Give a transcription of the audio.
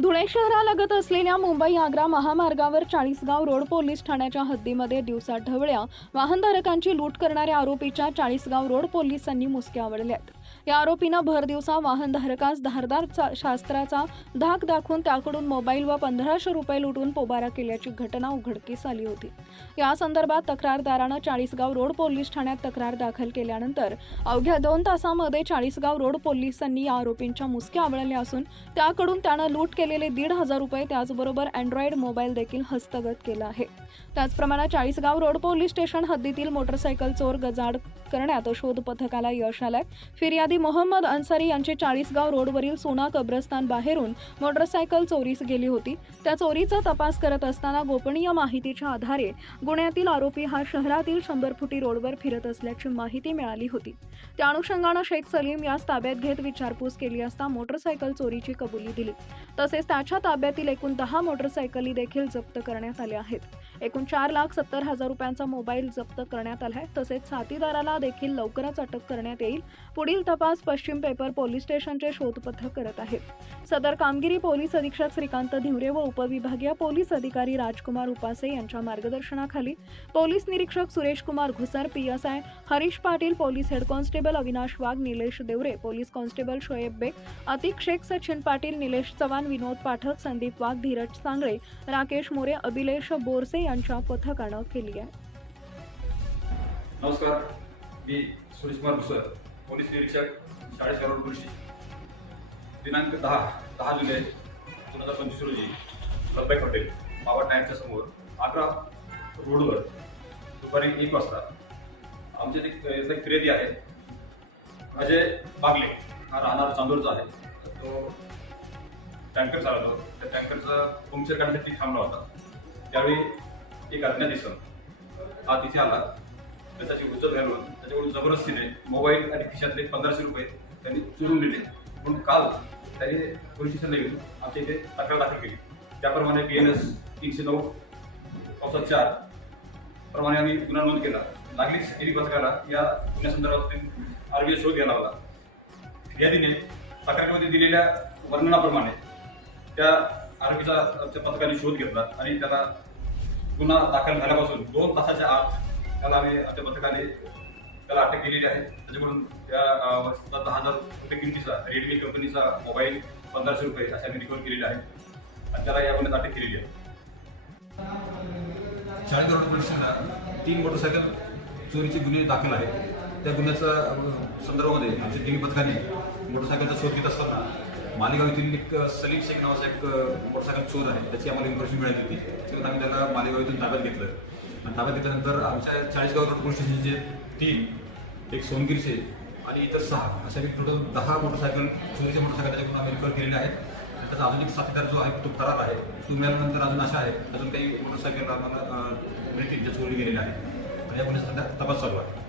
धुळे शहरालगत असलेल्या मुंबई आग्रा महामार्गावर Chalisgaon road police ठाण्याच्या हद्दीमध्ये दिवसा ढवळ्या वाहनधारकांची लूट करणाऱ्या आरोपीच्या चाळीसगाव रोड पोलिसांनी मुसक्या आवडल्यात. या आरोपीनं भर दिवसा वाहनधारकास धारदार शास्त्राचा धाक दाखवून त्याकडून मोबाईल व पंधराशे रुपये लुटून पोबारा केल्याची घटना उघडकीस आली होती. या संदर्भात तक्रारदारानं चाळीसगाव रोड पोलीस ठाण्यात तक्रार दाखल केल्यानंतर अवघ्या दोन तासामध्ये चाळीसगाव रोड पोलिसांनी या आरोपींच्या मुसक्या आवळल्या असून त्याकडून त्यानं लूट केलेले दीड हजार रुपये त्याचबरोबर अँड्रॉइड मोबाईल देखील हस्तगत केला आहे. त्याचप्रमाणे चाळीसगाव रोड पोलीस स्टेशन हद्दीतील मोटरसायकल चोर गजाड करण्यात शोध पथकाला यश आलंय. फिर्यादी मोहम्मद अन्सारी यांची चाळीसगाव रोडवरील सोना कब्रस्तान बाहेरून मोटरसायकल चोरीस गेली होती. त्या चोरीचा तपास करत असताना गोपनीय माहितीच्या आधारे गुन्ह्यातील आरोपी हा शहरातील शंभर फुटी रोडवर फिरत असल्याची माहिती मिळाली होती. त्या अनुषंगानं शेख सलीम यास ताब्यात घेत विचारपूस केली असता मोटरसायकल चोरीची कबुली दिली. तसेच तसेच त्याच्या ताब्यातील एकूण दहा मोटरसायकली देखील जप्त करण्यात आल्या आहेत. एकूण चार लाख सत्तर हजार रुपयांचा मोबाईल जप्त करण्यात आला आहे. तसेच साथीदाराला देखील लवकरच अटक करण्यात येईल. पुढील तपास पश्चिम पेपर पोलीस स्टेशनचे शोध पथक करत आहेत. सदर कामगिरी पोलीस अधीक्षक श्रीकांत धिवरे व उपविभागीय पोलीस अधिकारी राजकुमार उपासे यांच्या मार्गदर्शनाखाली पोलीस निरीक्षक Suresh Kumar Ghusar PSI Harish Patil police head constable Avinash Wagh Nilesh Deore police constable Shoaib Baig Atik Shaikh Sachin Patil Nilesh Chavan Vinod Pathak Sandeep Wagh Dhiraj Sangle Rakesh More Abhilesh Borse यांच्या पथकानं केली आहे. नमस्कार मी Suresh Kumar Bhusar police निरीक्षक शाळेत road कृषी दिनांक दहा दहा जुलै दोन हजार पंचवीस रोजी लब्बाई हॉटेल बाबा टँकच्या समोर आग्रा रोडवर दुपारी एक वाजता आमच्या एक इथला फिर्यादी आहे अजय बागले हा राहणार चांदूरचा आहे. तो टँकर चालवतो त्या टँकरचा पंक्चर काढण्यासाठी थांबला होता. त्यावेळी एक अज्ञात दिसत. हा तिथे आला. त्याची उचल घालून त्याच्याकडून जबरदस्तीने मोबाईल आणि खिशातले पंधराशे रुपये त्यांनी चोरून दिले म्हणून काल त्यांनी पोलीस स्टेशनला येऊन आमच्या इथे तक्रार दाखल केली. त्याप्रमाणे बी एन एस तीनशे नऊ पावसात चार प्रमाणे आम्ही गुन्हा नोंद केला. नागरिक सेवी पथकाला या गुन्ह्यासंदर्भात आरोग्य शोध घ्यायला होता फिर्यादीने तक्रारीमध्ये दिलेल्या वर्णनाप्रमाणे त्या आरोपीचा आमच्या पथकाने शोध घेतला आणि त्याला गुन्हा दाखल झाल्यापासून दोन तासाच्या आत त्याला आम्ही आमच्या पथकाने त्याला अटक केलेली आहे. त्याच्याकडून त्या दहा हजार रुपये किमतीचा रेडमी कंपनीचा मोबाईल पंधराशे रुपये अशा आम्ही रिकवर केलेले आहे आणि त्याला या गुन्ह्यात अटक केलेली आहे. चाळीस रोड पोलीस तीन मोटरसायकल चोरीचे गुन्हे दाखल आहेत. त्या गुन्ह्याच्या संदर्भामध्ये आमच्या टीव्ही पथकाने मोटरसायकलचा शोध घेत असताना मालेगाव येथील एक सलीम शेख नावाचा एक मोटरसायकल चोर आहे. त्याची आम्हाला इन्फॉर्मेशन मिळाली होती. त्याच्यानंतर आम्ही त्याला मालेगाव येथून ताब्यात घेतलं. आणि ताब्यात घेतल्यानंतर आमच्या चाळीसगाव रोड पोलीस स्टेशनचे तीन एक सोनगिरचे आणि इतर सहा अशा एक टोटल दहा मोटरसायकल चोरीचे मोटरसायकल त्याच्याकडून आम्ही रिकवर केलेले आहेत. त्याचा अजून एक साथीदार जो आहे तो फरार आहे. तो मिळाल्यानंतर अजून अशा आहे अजून काही मोटरसायकल आम्हाला मिळतील ज्या चोरी गेलेल्या आहेत. या गुन्ह्याचा तपास चालू आहे.